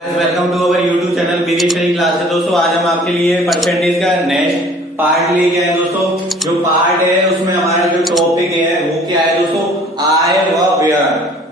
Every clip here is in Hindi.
Welcome to our YouTube channel BD study class है। दोस्तों आज हम आपके लिए परसेंटेज का नेक्स्ट पार्ट लेके आए। दोस्तों जो पार्ट है उसमें हमारा जो टॉपिक है वो क्या है दोस्तों, आय व व्यय।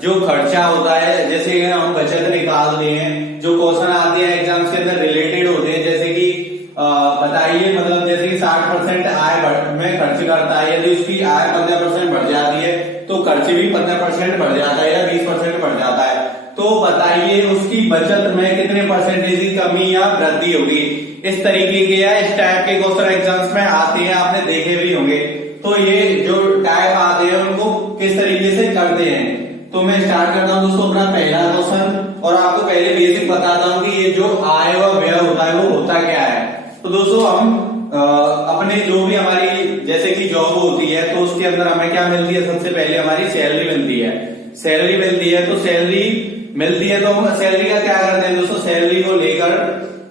जो खर्चा होता है, जैसे हम बचत निकालते हैं, जो क्वेश्चन आते हैं एग्जाम्स के अंदर रिलेटेड होते हैं, जैसे कि बताइए मतलब जैसे कि 60% आय में खर्च करता है, यदि उसकी आय 15% बढ़ जाती है तो खर्च भी 15% बढ़ जाता है या 20% बढ़ जाता है। तो बताइए उसकी बचत में कितने परसेंटेज की कमी या वृद्धि होगी। इस तरीके के या इस टाइप के क्वेश्चन एग्जाम्स में आते हैं, आपने देखे भी होंगे। तो ये जो टाइप आते हैं उनको किस तरीके से करते हैं, तो मैं स्टार्ट करता हूं दोस्तों अपना पहला क्वेश्चन, और आपको पहले बेसिक बताता हूं कि ये जो आय व व्यय होता है वो होता क्या है। तो दोस्तों हम अपने जो भी हमारी जैसे कि जॉब होती है तो उसके अंदर हमें क्या मिलती है, सबसे पहले हमारी सैलरी मिलती है। सैलरी मिलती है तो सैलरी मिलती है तो हम सैलरी का क्या करते हैं दोस्तों, सैलरी को लेकर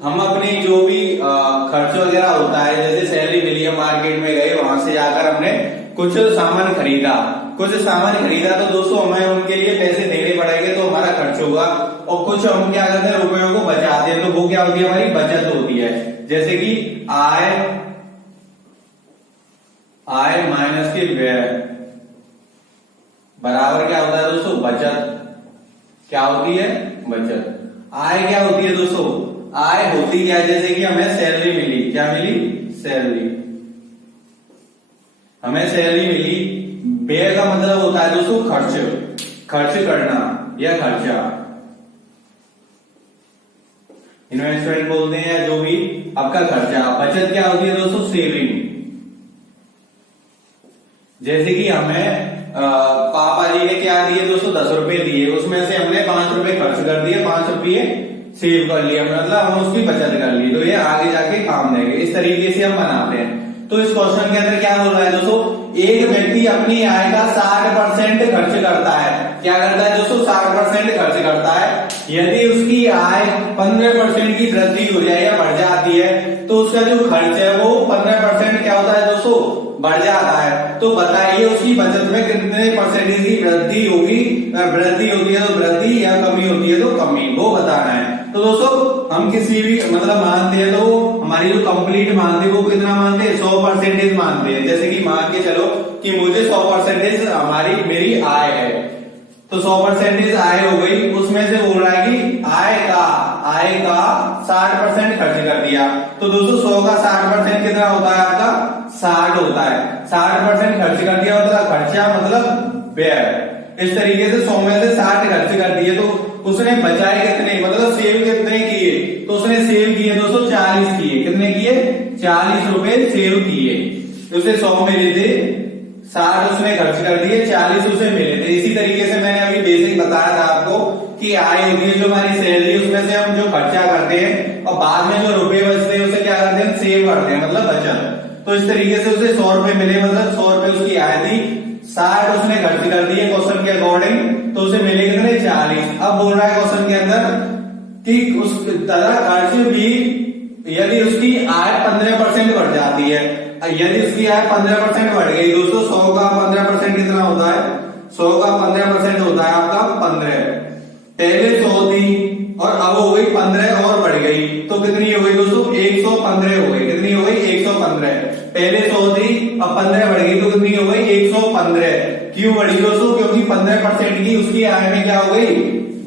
हम अपनी जो भी खर्च वगैरह होता है, जैसे सैलरी मिली है मार्केट में गए, वहां से जाकर हमने कुछ सामान खरीदा तो दोस्तों हमें उनके लिए पैसे देने पड़ेंगे, तो हमारा खर्च होगा। और कुछ हम क्या करते हैं, रुपयों को बचाते हैं, तो वो क्या होती है, हमारी बचत होती है। जैसे कि आय माइनस के व्यय बराबर क्या होता है दोस्तों, बचत। क्या होती है, बचत। आय क्या होती है दोस्तों, आय होती क्या है, जैसे कि हमें सैलरी मिली, क्या मिली, सैलरी, हमें सैलरी मिली। व्यय का मतलब होता है दोस्तों खर्च करना या खर्चा, इन्वेस्टमेंट बोलते हैं, या जो भी आपका खर्चा। बचत क्या होती है दोस्तों, सेविंग। जैसे कि हमें पापा जी ने क्या दिए दोस्तों, 10 रुपए दिए, उसमें से हमने 5 रुपए खर्च कर दिए, 5 रुपये सेव कर लिए, मतलब हम उसकी बचत कर ली, तो ये आगे जाके काम देंगे। इस तरीके से हम बनाते हैं। तो इस क्वेश्चन के अंदर क्या बोल रहा है दोस्तों, एक व्यक्ति अपनी आय का 60% खर्च करता है। क्या करता है दोस्तों, 60% खर्च करता है। यदि उसकी आय 15% की वृद्धि हो जाए या बढ़ जाती है तो उसका जो खर्च है वो 15% क्या होता है दोस्तों, बढ़ जाता है। तो बताइए उसकी बचत में कितने परसेंटेज की वृद्धि होगी। वृद्धि होती है तो वृद्धि, या कमी होती है तो कमी, वो बताना है। तो दोस्तों हम किसी भी मतलब मानते हैं तो हमारी जो कंप्लीट मानते हैं वो कितना मानते हैं, 100% मानते हैं। जैसे कि मान के चलो कि मुझे 100% हमारी मेरी आय है, तो 100% आय हो गई। उसमें से बोल रहा है कि आय का 60% खर्च कर दिया। तो दोस्तों 100 का 60% कितना होता है आपका, 60 होता है। 60% खर्च कर दिया मतलब खर्चा मतलब व्यय। इस तरीके से 100 में से 60 खर्च कर दिए, तो उसने बचाए कितने, मतलब सेव कितने किए, तो उसने सेव किए दोस्तों 40 किए। कितने किए, 40 रुपए सेव किए। तो उसे 100 मिले थे, 60 उसने खर्च कर दिए, 40 उसे मिले थे। इसी तरीके से मैंने अभी बेसिक बताया था आपको कि आय होती है जो हमारी सैलरी, उसमें से हम जो खर्चा करते हैं और बाद में जो रुपए बचते हैं उसे क्या करते हैं, सेव करते हैं, मतलब बचत। तो इस तरीके से उसे 100 रुपए मिले, मतलब 100 रुपए उसकी आय थी, 60 उसने खर्च कर दिए क्वेश्चन के अकॉर्डिंग, तो उसे मिले कितने, 40। अब बोल रहा है क्वेश्चन के अंदर कि उस तरह खर्च भी, यदि उसकी आय 15% बढ़ जाती है, यदि उसकी आय 15% बढ़ गई दोस्तों, 100 का 15% कितना होता है, 100 का 15% होता है आपका 15। पहले 100 थी और अब हो गई 15 और बढ़ गई, तो कितनी हो गई दोस्तों, 115 हो गई। कितनी हो गई, 115। पहले 100 थी अब 15 बढ़ गई, तो कितनी हो गई, 115। क्यों बढ़ी दोस्तों, क्योंकि 15% की उसकी आय में क्या हो गई,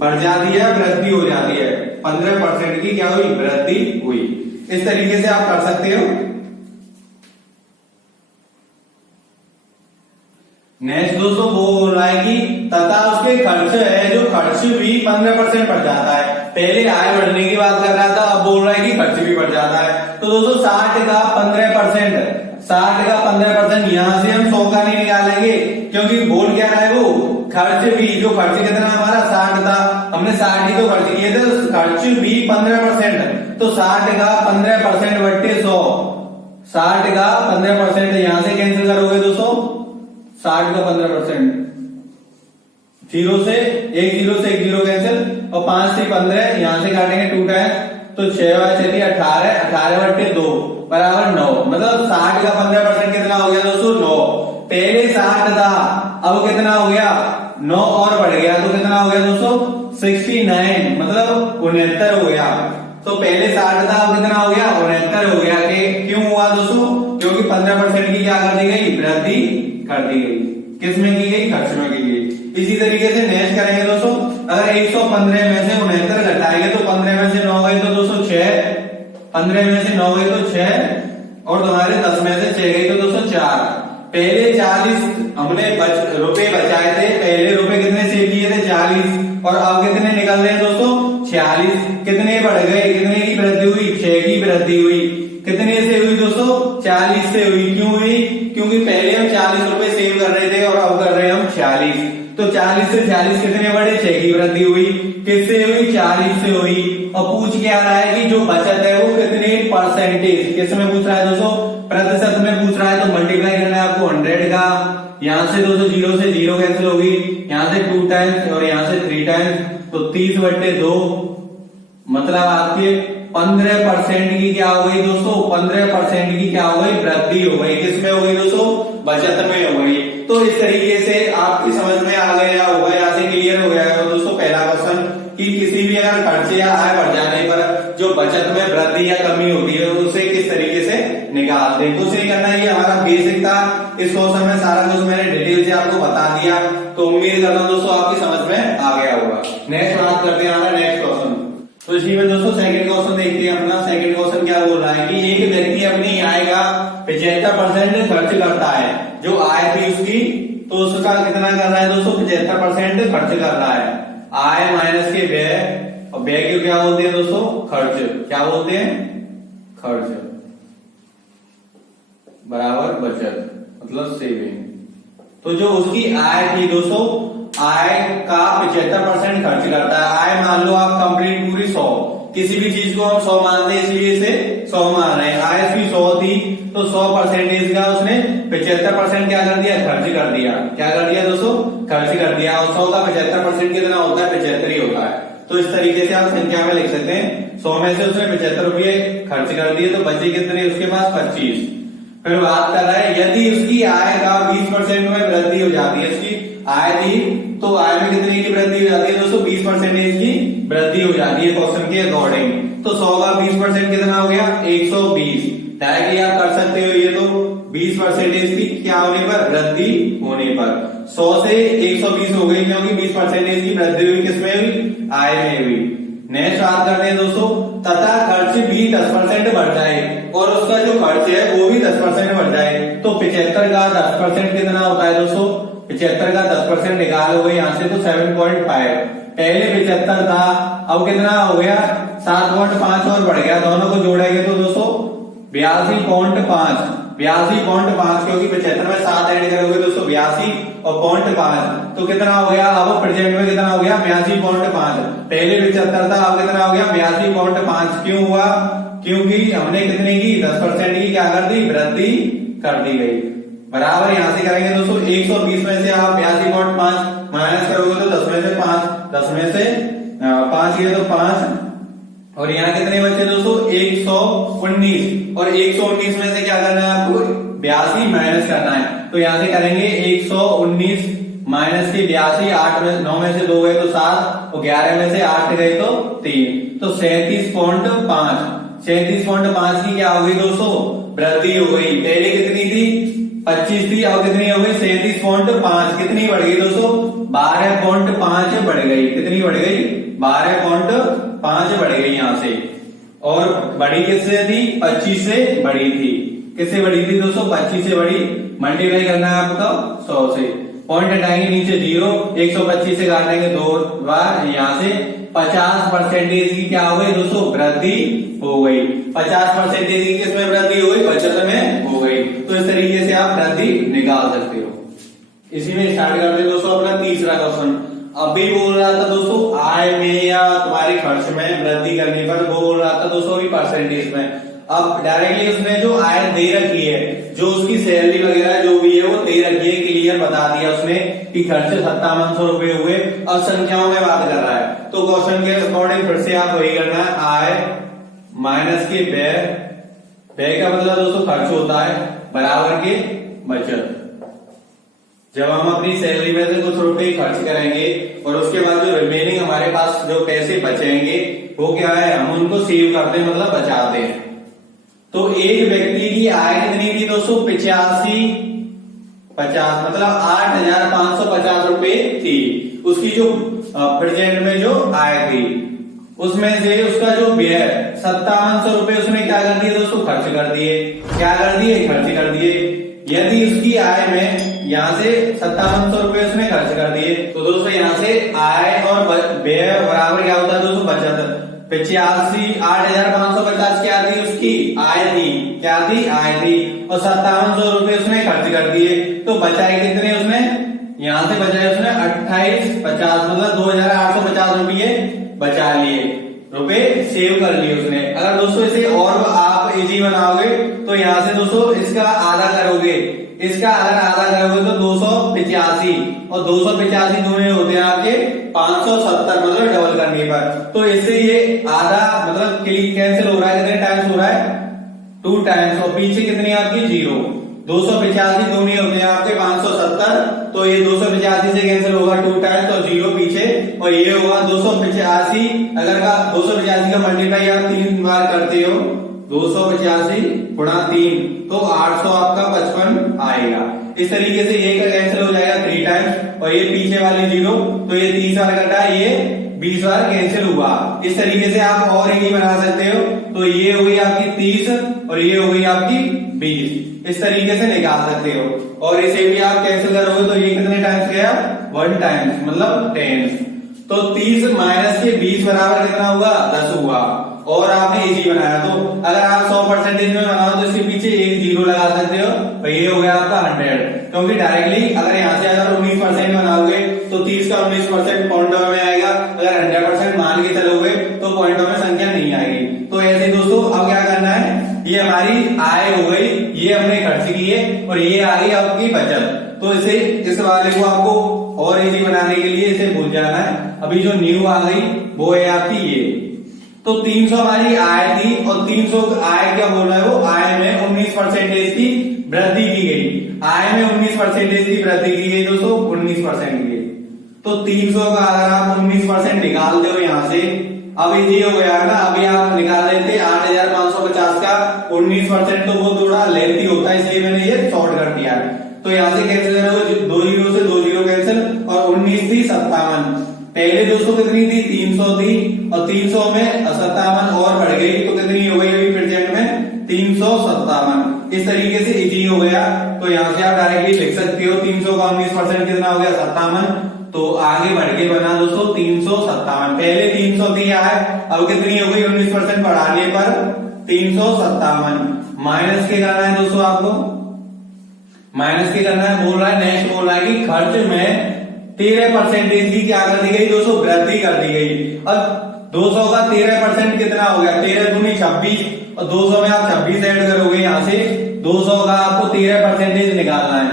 बढ़ जाती है, वृद्धि हो जाती है। 15% की क्या हुई, वृद्धि हुई। इस तरीके से आप कर सकते हो। नेक्स्ट दोस्तों वो बोल रहा है कि तथा उसके खर्च है जो खर्च भी 15% बढ़ जाता है। पहले आय बढ़ने की बात कर रहा था, अब बोल रहा है कि खर्च भी बढ़ जाता है। तो दोस्तों 60 का 15% यहां से हम 100 का नहीं निकालेंगे, क्योंकि बोल क्या रहा है वो, खर्च भी, जो खर्च कितना हमारा 60 था, हमने 60 ही तो खर्च किए थे, तो खर्च भी 15%। तो 60 का 15% बट्टे 100, 60 का 15% यहां से कैंसिल करोगे दोस्तों, 60 का 15%, 0 से 1 0 कैंसिल, और 5 से 15 यहां से काटेंगे 2 टाइम, तो 6 और 6 18, 18 बट्टे 2 बराबर 9। मतलब 60 का 15% कितना हो गया दोस्तों, 9। पहले 60 था, अब कितना हो गया, 9 और बढ़ गया, तो कितना हो गया दोस्तों, 69 मतलब 69 हो गया। तो पहले 60 था, अब कितना हो गया 69 हो गया। कि क्यों हुआ दोस्तों? क्योंकि 15% की क्या कर दी गई? वृद्धि कर दी गई। किसमें की गई? खर्च में की गई। इसी तरीके से नेक्स्ट करेंगे दोस्तों, अगर 115 में से 69 घटाएंगे तो 15 में से 9 गए तो दोस्तों 6, 15 में से 9 गए तो 6 और तुम्हारे 10 में से 6 गए तो दोस्तों 4। पहले 40 हमने रुपए बचाए थे, पहले रुपए कितने सेव किए थे? 40 और अब कितने निकल रहे हैं दोस्तों? 46। कितने बढ़ गए? कितने की वृद्धि हुई? 6 की वृद्धि हुई। कितने से हुई दोस्तों? 40 से हुई। क्यों हुई? क्योंकि पहले हम 40 रुपए सेव कर रहे थे और अब कर रहे हैं हम 46। तो 40 से 46 कितने बढ़े? 6 की वृद्धि हुई। किससे हुई? 40 से हुई। और पूछ क्या रहा है कि जो बचत है वो कितने परसेंटेज, किस में पूछ रहा है दोस्तों? प्रतिशत में पूछ रहा है। तो मल्टीप्लाई करना है आपको 100 का। यहां से दोस्तों 0 से 0 कैंसिल होगी, यहां से 2 टाइम्स और यहां से 3 टाइम्स, तो 30/2 मतलब आपके 15% की क्या हो गई दोस्तों? 15% की क्या हो गई? वृद्धि हो गई। किसमें हो गई दोस्तों? बचत में हो गई। तो इस तरीके से आपकी समझ में आ गया होगा, यहाँ से क्लियर हो गया होगा दोस्तों पहला क्वेश्चन कि किसी भी अगर खर्चे या आय बढ़ जाने पर जो बचत में वृद्धि या कमी होती है उसे किस तरीके से निकालते हैं। कुछ नहीं करना, ये हमारा बेसिक था। इस क्वेश्चन में सारा कुछ मैंने डिटेल से आपको बता दिया, तो उम्मीद करता हूं दोस्तों आपकी समझ में आ गया होगा। नेक्स्ट बात करते हैं हमारा नेक्स्ट क्वेश्चन। तो इसी में दोस्तों सेकंड क्वेश्चन देखते हैं अपना। सेकंड क्वेश्चन क्या बोल रहा है कि एक व्यक्ति अपनी आय का 75% खर्च करता है। जो आय थी उसकी, तो उसका कितना कर रहा है दोस्तों? 75% खर्च कर रहा है। आय माइनस के व्यय, और व्यय को क्या बोलते हैं दोस्तों? खर्च। क्या बोलते हैं? खर्च बराबर बचत मतलब सेविंग। तो जो उसकी आय थी दोस्तों, आय का 75% खर्च करता है। आय मान लो आप कंप्लीट पूरी 100, किसी भी चीज को हम 100 मानते हैं इसलिए इसे 100 मान रहे हैं। आय उसकी 100 थी तो 100% का उसने 75% क्या कर दिया? खर्च कर दिया। क्या कर दिया दोस्तों? खर्च कर दिया। और 100 का 75% कितना होता है? 75 ही होता है। तो इस तरीके से आप संख्या में लिख सकते हैं 100 में से उसने 75 रुपये खर्च कर दिए, तो बचे कितने उसके पास? 25। फिर बात कर रहा है यदि उसकी आय का 20% में वृद्धि हो जाती है। उसकी आय थी तो आय में कितने की वृद्धि हो जाती है दोस्तों? 20% की वृद्धि हो जाती है क्वेश्चन के अकॉर्डिंग। तो 100 का 20% कितना हो गया? 120। डायरेक्टली आप कर सकते हो ये, तो 20% की क्या होने पर? वृद्धि होने पर 100 से 120 हो गई, क्योंकि 20% की वृद्धि हुई। किसमें हुई? आय में हुई। नेक्स्ट बात करते हैं दोस्तों, तथा खर्च भी 10% बढ़ जाए और उसका जो खर्च है वो भी 10% बढ़ जाए, तो 75 का 10% कितना होता है दोस्तों? 75 का 10% निकालोगे यहाँ से तो 7.5। पहले 75 था, अब कितना हो गया? 7.5 और बढ़ गया। दोनों को जोड़ेंगे तो दोस्तों 82.5, 82.5, क्योंकि 75 में 7 ऐड करोगे दोस्तों 82 और 0.5, तो कितना हो गया? अब प्रेजेंट में कितना हो गया? 82.5। पहले 75 था, अब कितना हो गया? 82.5। क्यों हुआ? क्योंकि हमने कितने की? 10% की क्या कर दी? वृद्धि कर दी गई। बराबर यहां से करेंगे दोस्तों 120 में से आप 82.5 माइनस करोगे तो 10 में से 5, 10 में से 5 ये तो 5, और यहाँ कितने बच्चे दोस्तों? 119, और 119 में से क्या करना है आपको? 82 माइनस करना है। तो यहाँ से करेंगे 119 माइनस के 82, 8 में 9 में से 2 गए तो 7, और 11 में से 8 गए तो 3, तो 37.5। 37.5 की क्या हो गई दोस्तों? वृद्धि हो गई। पहले कितनी थी? 25 थी, अब कितनी हो गई? 37.5। कितनी बढ़ गई दोस्तों? 12.5 बढ़ गई। कितनी बढ़ गई? 12.5 बढ़ गई यहाँ से। और बड़ी किससे थी? 25 से बड़ी थी। किससे बड़ी थी दोस्तों? 25 से बड़ी। मल्टीप्लाई करना है आपका 100 से, पॉइंट हटाएंगे नीचे 0, 125 से काट देंगे 2 बार, यहाँ से 50% की क्या हो गई दोस्तों? वृद्धि हो गई। 50% की किसमें वृद्धि हो गई? बचत में हो गई। तो इस तरीके से आप वृद्धि निकाल सकते हो। इसी में स्टार्ट करते हैं दोस्तों अपना तीसरा क्वेश्चन। अभी बोल रहा था दोस्तों आय में या तुम्हारे खर्च में वृद्धि करने पर, वो बोल रहा था दोस्तों अभी परसेंटेज में। अब डायरेक्टली उसने जो आय दे रखी है, जो उसकी सैलरी वगैरह जो भी है वो दे रखी है, क्लियर बता दिया उसने कि खर्च 5700 रुपए हुए। अब संख्याओं में बात कर रहा है, तो क्वेश्चन के अकॉर्डिंग फिर से आप वही करना है, आय माइनस के व्यय, व्यय का मतलब दोस्तों खर्च होता है, बराबर के बचत। जब हम अपनी सैलरी में से कुछ रुपए खर्च करेंगे और उसके बाद जो रिमेनिंग हमारे पास जो पैसे बचेंगे वो क्या है, हम उनको सेव करते हैं, मतलब बचाते हैं। तो एक व्यक्ति की आय कितनी थी दोस्तों, 50 मतलब 8,550 रुपए थी उसकी जो प्रेजेंट में जो आय थी। उसमें से उसका जो व्यय 5700 रुपए उसने क्या कर दिए दोस्तों, खर्च कर दिए। क्या कर दिए, खर्च कर दिए। यदि उसकी आय में यहाँ से 5700 रुपए उसने खर्च कर दिए, तो दोस्तों यहाँ से आय और व्यय बराबर क्या होता है दोस्तों, बचत। 8,550 क्या थी उसकी आय थी, क्या थी, आय थी, और 5700 रुपए उसने खर्च कर दिए, तो बचाए कितने उसने, यहाँ से बचाए उसने 2850 मतलब 2,850 रुपये बचा लिए, रुपए सेव कर लिए उसने। अगर दोस्तों इसे और आप इजी बनाओगे तो यहाँ से दोस्तों इसका आधा करोगे, इसका अगर आधा करोगे तो 285, और 285 दूने होते हैं आपके 570 मतलब डबल करने पर। तो इससे ये आधा मतलब कैंसिल हो रहा है, कितने टाइम्स हो रहा है, 2 टाइम्स, और पीछे कितनी आपकी 0। 285 दूनी होते हैं आपके 570, तो ये 285 से कैंसिल होगा 2 टाइम्स और 0 पीछे, और ये होगा 285। अगर का 285 का मल्टीप्लाई आप 3 बार करते हो, 285 गुणा 3 तो 800 आपका 55 आएगा। इस तरीके से ये कैंसिल हो जाएगा 3 टाइम्स, और ये पीछे वाले 0 तो ये 30 बार कटा, ये 20 बार कैंसिल हुआ। इस तरीके से आप और इजी बना सकते हो। तो ये हो गई आपकी 30 और ये हो गई आपकी 20, इस तरीके से निकाल सकते हो। और इसे भी आप कैंसिल करोगे तो ये कितने टाइम्स गया, 1 टाइम्स मतलब 10। तो 30 माइनस के 20 बराबर कितना हुआ, 10 हुआ। और आपने इजी बनाया, तो अगर आप 100% में बनाओ तो इसके पीछे एक 0 लगा सकते हो, तो ये हो गया आपका 100। क्योंकि डायरेक्टली अगर यहाँ से अगर 19% बनाओगे तो 30 का 19% पॉइंटों में आएगा, अगर 100% मान के चलोगे तो पॉइंटों में संख्या नहीं आएगी। तो ऐसे दोस्तों अब क्या करना है, ये हमारी आय हो गई, ये हमने खर्च किए, और ये आ गई आपकी बचत। तो इसे इस वाले को आपको और इजी बनाने के लिए इसे भूल जाना है। अभी जो न्यू आ गई वो है आपकी ये। तो 300 हमारी आय थी, और 300 आय क्या बोल रहा है, वो आय में 19% की वृद्धि की गई। आय में 19% की वृद्धि की गई दोस्तों, 19% की। तो 300 का अगर आप 19% निकाल दो यहाँ से, अब इजी हो गया ना। अभी आप निकाल रहे थे 8,550 का 19%, तो वो थोड़ा लेंथी होता है, इसलिए मैंने ये शॉर्ट कर दिया। तो यहाँ से कैंसिल करोगे, 2 0 से 2 0 कैंसिल, और 19 थी 57। पहले दोस्तों कितनी थी, 300 थी, और 300 में 57 और बढ़ गई, तो कितनी हो गई अभी प्रेजेंट में 357। इस तरीके से इजी हो गया। तो यहाँ से आप डायरेक्टली लिख सकते हो 300 का 19% कितना हो गया, 57। तो आगे बढ़ के बना दोस्तों 357। पहले 300 थी आय, अब कितनी हो गई, 19% बढ़ाने पर 357। माइनस के करना है दोस्तों, आपको माइनस के करना है। बोल रहा है नेक्स्ट, बोल रहा है कि खर्च में 13% की क्या कर दी गई दोस्तों, वृद्धि कर दी गई। अब 200 का 13% कितना हो गया, 13 दूनी 26, और 200 में आप 26 ऐड करोगे यहाँ से, 200 का आपको 13% निकालना है,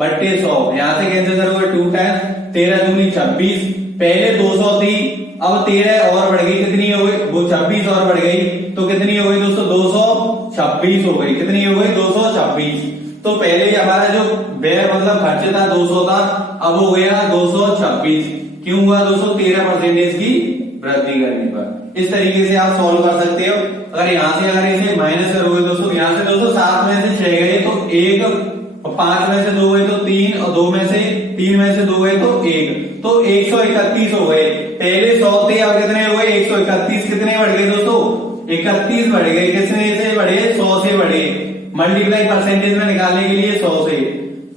बट्टे 100 यहाँ से कैंसिल करोगे 2 टाइम्स, 13 दूनी 26। पहले 200 थी, अब 13 और बढ़ गई, कितनी हो गई, वो 26 और बढ़ गई, तो कितनी हो गई दोस्तों, 226 हो गई। कितनी हो गई, 226। तो पहले हमारा जो व्यय मतलब खर्च था 200 था, अब हो गया 226। क्यों हुआ दोस्तों, 13% की वृद्धि करने पर। इस तरीके से आप सॉल्व कर सकते हो। अगर यहाँ से अगर इसे माइनस करोगे दोस्तों, यहाँ से दोस्तों 7 में से 6 गए तो 1, और 5 में से 2 गए तो 3, और 2 में से 3 में से 2 गए तो 1, तो 131 हो गए। पहले 100 थे, अब कितने हो गए, 131। कितने बढ़ गए दोस्तों, 31 बढ़ गए। किसने से बढ़े, 100 से बढ़े। मल्टीप्लाई परसेंटेज में निकालने के लिए 100 से,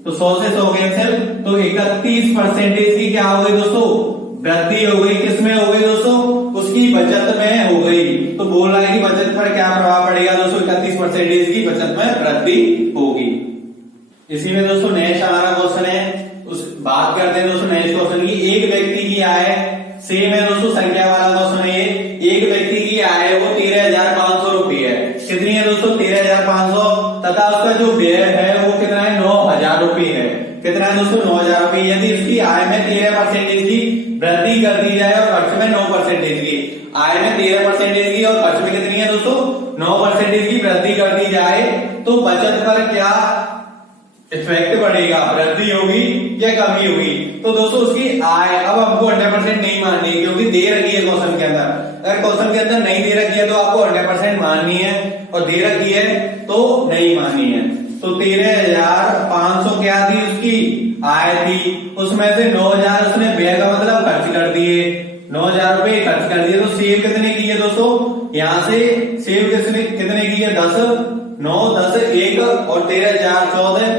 तो 100 से 100 कैंसिल, तो 31% की क्या हो गई दोस्तों, वृद्धि हो गई। किसमें हो गई दोस्तों, उसकी बचत में हो गई। तो बोल रहा है कि बचत पर क्या प्रभाव पड़ेगा दोस्तों, 31% की बचत में वृद्धि होगी। इसी में दोस्तों नेक्स्ट हमारा क्वेश्चन है, उस बात करते हैं दोस्तों नेक्स्ट क्वेश्चन की। एक व्यक्ति की आय, सेम है दोस्तों, संख्या वाला क्वेश्चन है। एक व्यक्ति की आय वो 13,500 रुपये है। कितनी है दोस्तों, 13,500, तथा उसका जो व्यय है वो कितना है, 9,000 रुपये है। कितना है दोस्तों, 9,000 रुपये। यदि उसकी आय में 13% की वृद्धि कर दी जाए और खर्च में 9% की, आय में 13% की और खर्च में कितनी है दोस्तों, 9% की वृद्धि कर दी जाए, तो बचत पर क्या इफेक्ट बढ़ेगा, वृद्धि होगी या कमी होगी। तो दोस्तों उसकी आय अब हमको 100% नहीं माननी है, क्योंकि दे रखी है क्वेश्चन के अंदर। अगर क्वेश्चन के अंदर नहीं दे रखी है तो आपको 100% माननी है, और दे रखी है तो नहीं माननी है। तो 13,500 क्या थी उसकी आय थी, उसमें से 9,000 उसने व्यय का मतलब खर्च कर दिए, 9,000 रुपए खर्च कर दिए। तो सेव कितने की है दोस्तों, यहाँ से सेव कितने की है 10, 9, 10, 1 और 13, 4, 14,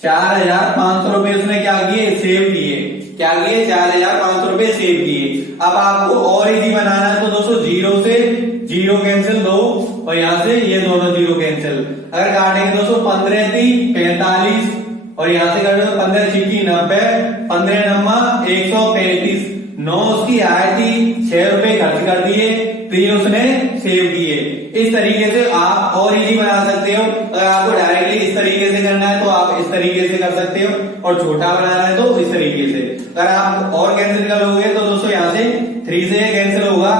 4,500 रुपए उसने क्या किए, सेव किए। क्या किए, 4,500 रुपए सेव किए। अब आपको और इजी बनाना है, तो दोस्तों जीरो से जीरो कैंसिल दो, और यहाँ से ये दोनों जीरो कैंसिल। अगर काटेंगे दोस्तों 15 थी 45, और यहाँ से काटेंगे 15 छिक्की 90, 15 नम्मा 135। 9 उसकी आय थी, 6 रुपए खर्च कर दिए, 3 उसने सेव किए। इस तरीके से आप और इजी बना सकते हो। अगर आपको डायरेक्टली इस तरीके से करना है तो आप इस तरीके से कर सकते हो, और छोटा बनाना है तो इस तरीके से। अगर आप और कैंसिल करोगे तो दोस्तों यहाँ से 3 से कैंसिल होगा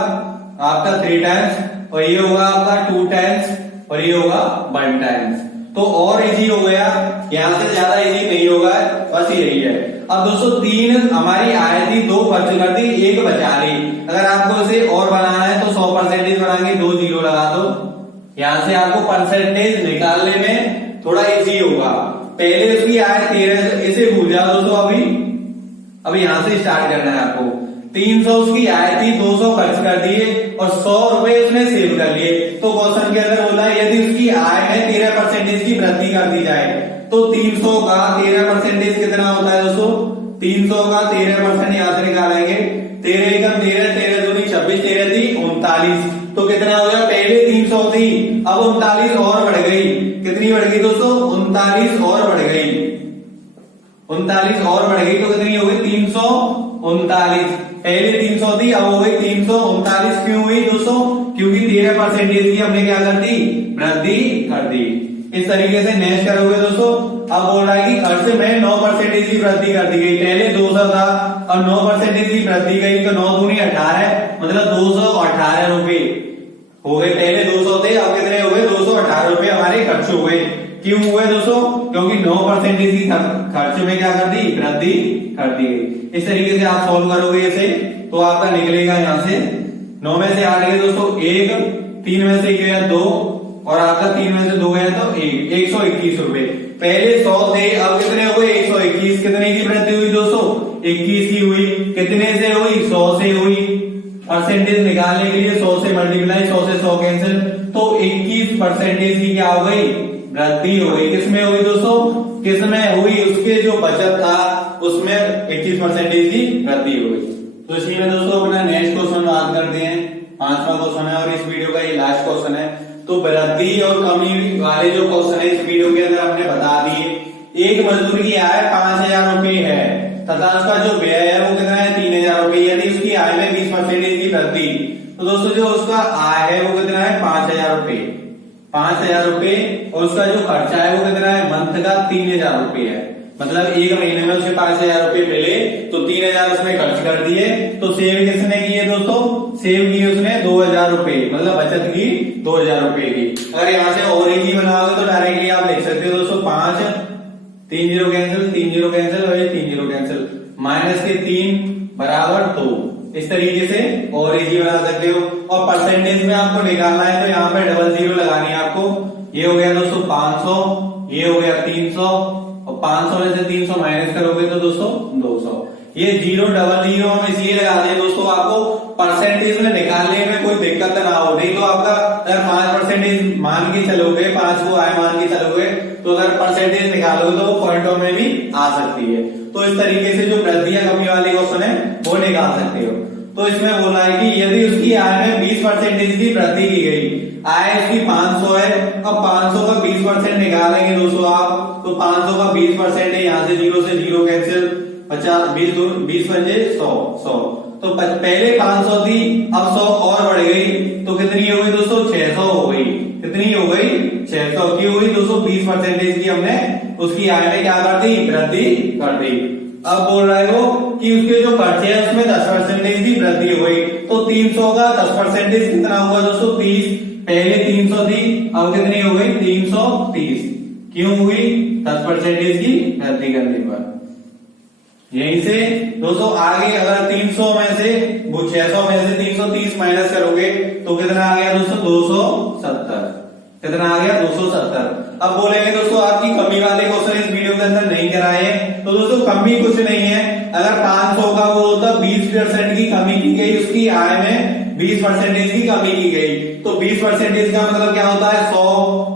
आपका 3 टाइम्स, और ये होगा आपका 2 टाइम्स, और ये होगा 1 टाइम्स। तो और इजी हो गया, यहाँ से ज्यादा इजी नहीं होगा, बस यही है। अब दोस्तों 3 हमारी आय थी, 2 खर्च कर दी, 1 बचा ली। अगर आपको इसे और बनाना है तो 100% बनाएंगे, 2 जीरो लगा दो। यहाँ से आपको परसेंटेज निकालने में थोड़ा इजी होगा। पहले उसकी आय 13, इसे भूल जाओ दोस्तों। अभी यहाँ से स्टार्ट करना है आपको। 300 उसकी आय थी, 200 खर्च कर दिए, और 100 रुपए उसने सेव कर लिए। तो क्वेश्चन के अंदर बोला है यदि उसकी आय में 13% की वृद्धि कर दी जाए तो 300 का 13% कितना होता है दोस्तों, 300 का 13% यहाँ से निकालेंगे। 13 एकम 13, 13 दूनी 26, 13 थी 39। तो कितना हो गया, पहले 300 थी, अब 39 और बढ़ गई। कितनी बढ़ गई दोस्तों, 39 और बढ़ गई। 39 और बढ़ गई तो कितनी हो गई, 339। पहले 300 थी, अब हो गई 339। क्यों हुई दोस्तों, क्योंकि 13% की हमने क्या कर दी, वृद्धि कर दी। इस तरीके से नेक्स्ट करोगे दोस्तों। अब बोल रहा है कि खर्च में 9% की वृद्धि कर दी गई। पहले 200 था और 9% की वृद्धि गई, तो 9 दूनी 18, मतलब 218 रुपए हो गए। पहले 200 थे, अब कितने हो गए, 218 रुपए हमारे खर्च हो गए। क्यों हुए दोस्तों, क्योंकि 9% की खर्च में क्या कर दी, वृद्धि कर दी गई। इस तरीके से आप सॉल्व करोगे इसे, तो आपका निकलेगा यहाँ से 9 में से 8 गए दोस्तों 1, 3 में से गया 2, और आपका 3 में से 2 गया तो 1, 121 रुपए। पहले 100 थे, अब कितने हो गए, 121। कितने की वृद्धि हुई दोस्तों, 21 की हुई। कितने से हुई, 100 से हुई। परसेंटेज निकालने के लिए 100 से मल्टीप्लाई, 100 से 100 कैंसिल, तो 21% की क्या हो गई, वृद्धि हो गई। किसमें हुई दोस्तों, किसमें हुई, उसके जो बचत था उसमें 21% की वृद्धि हो गई। तो इसी में दोस्तों अपना नेक्स्ट क्वेश्चन बात करते हैं। 5वां क्वेश्चन है और इस वीडियो का ये लास्ट क्वेश्चन है। तो वृद्धि और कमी वाले जो क्वेश्चन है इस वीडियो के अंदर हमने बता दिए। एक मजदूर की आय 5,000 रुपए है तथा उसका जो व्यय है वो कितना है, 3,000 रुपए। यदि उसकी आय में 20% की वृद्धि, तो दोस्तों जो उसका आय है वो कितना है, 5,000 रुपए, 5,000 रुपए। और उसका जो खर्चा है वो कितना है, मंथ का 3,000 रुपए है। मतलब एक महीने में उसे 5,000 रुपए मिले तो 3,000 उसने खर्च कर दिए। तो सेव किसने की है दोस्तों, सेव की उसने 2,000 रुपए, मतलब बचत की 2,000 रुपए की। अगर यहाँ से और इजी बनाओगे तो डायरेक्टली आप लिख सकते हो दोस्तों 5, 3 जीरो कैंसिल, 3 जीरो कैंसिल और 3 जीरो कैंसिल, माइनस के 3 बराबर 2। इस तरीके से और इजी बना सकते हो। और परसेंटेज में आपको निकालना है तो यहाँ पे डबल जीरो लगानी है आपको। ये हो गया दोस्तों 500, ये हो गया 300, और 500 में से 300 माइनस करोगे तो दोस्तों 200। ये जीरो डबल जीरो हम इसलिए लगाते हैं दोस्तों, आपको परसेंटेज में निकालने में कोई दिक्कत ना हो। नहीं तो आपका अगर 5% मान के चलोगे, 5 को आय मान के चलोगे, तो अगर परसेंटेज निकालोगे तो वो पॉइंटों में भी आ सकती है। तो इस तरीके से जो वृद्धि या कमी वाले क्वेश्चन है वो निकाल सकते हो। तो इसमें बोला है कि यदि उसकी आय में 20% की वृद्धि की गई, आय उसकी 500 है, अब 500 का 20% निकालेंगे दोस्तों आप, तो 500 का 20% है, यहाँ से 0 से 0 कैंसिल, 50, 20 पंजे 100। तो पहले 500 थी, अब 100 और बढ़ गई, तो कितनी हो गई दोस्तों, 600 हो गई। कितनी हो गई, 600 की हुई दोस्तों। 20% की हमने उसकी आय में क्या कर दी, वृद्धि कर दी। अब बोल रहा है वो कि उसके जो खर्चे है उसमें 10% की वृद्धि हो गई। तो 300 का 10% कितना हुआ दोस्तों, 30। पहले 300 थी, अब कितनी हो गई, 330 क्यों हुई? 10% की वृद्धि करने पर। यहीं से दोस्तों आगे अगर 300 में से 600 में से 330 माइनस करोगे तो कितना आ गया दोस्तों? 270। कितना आ गया? 270। अब बोलेंगे दोस्तों आपकी कमी वाले क्वेश्चन इस वीडियो के अंदर नहीं कराए हैं, तो दोस्तों कमी कुछ नहीं है। अगर 500 का वो होता 20% की कमी की गई, उसकी आय में 20% की कमी की गई, तो 20% का मतलब क्या होता है? 100,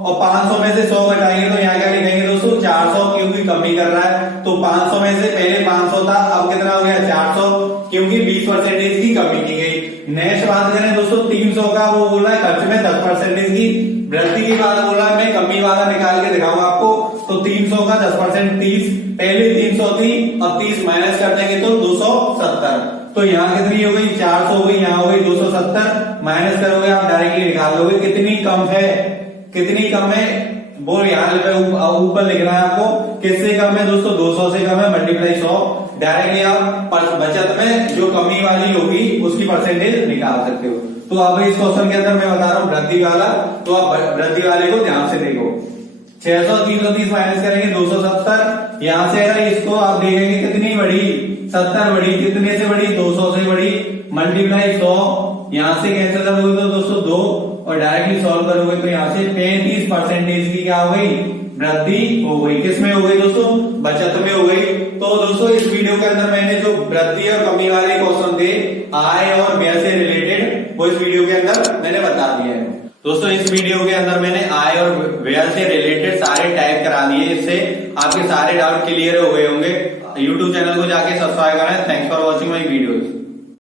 और 500 में से 100 घटाएंगे तो यहाँ क्या लिखेंगे दोस्तों? 400, क्योंकि कमी कर रहा है। तो 500 में से पहले 500 था, अब कितना हो गया? 400, क्योंकि 20% की कमी की गई। नेक्स्ट बात करें दोस्तों 300 का, वो बोल रहा है खर्च में 10% की वृद्धि की बात बोल रहा है। मैं कमी वाला निकाल के दिखाऊंगा आपको। तो 300 का 10% 30, पहले 300 थी, अब 30 माइनस कर देंगे तो 270। तो यहाँ कितनी हो गई? 400 हो गई, यहाँ हो गई 270। माइनस करोगे आप डायरेक्टली निकाल लोगे कितनी कम है, कितनी कम है वो यहाँ ऊपर लिख रहा है आपको। किससे कम है दोस्तों? 200 से कम है, मल्टीप्लाई 100। डायरेक्टली आप बचत में जो कमी वाली होगी उसकी परसेंटेज निकाल सकते हो। तो अब इस क्वेश्चन के अंदर मैं बता रहा हूँ वृद्धि वाला, तो आप वृद्धि वाले को ध्यान से देखो। 600 330 माइनस करेंगे 270। यहां से अगर इसको आप देखेंगे कितनी बढ़ी? 70 बढ़ी। कितने से बढ़ी? 200 से बढ़ी, मल्टीप्लाई 100। यहां से कैंसिल करोगे तो दोस्तों 2, और डायरेक्टली सॉल्व करोगे तो यहां से 35% की क्या हो गई? वृद्धि हो गई। किसमें हो गई दोस्तों? बचत में हो गई। तो दोस्तों इस वीडियो के अंदर मैंने जो वृद्धि और कमी वाले क्वेश्चन थे आय और व्यय से रिलेटेड, वो इस वीडियो के अंदर मैंने बता दिया है। दोस्तों इस वीडियो के अंदर मैंने आय और व्यय से रिलेटेड सारे टाइप करा दिए, इससे आपके सारे डाउट क्लियर हो गए होंगे। YouTube चैनल को जाके सब्सक्राइब करें। Thanks for watching my videos.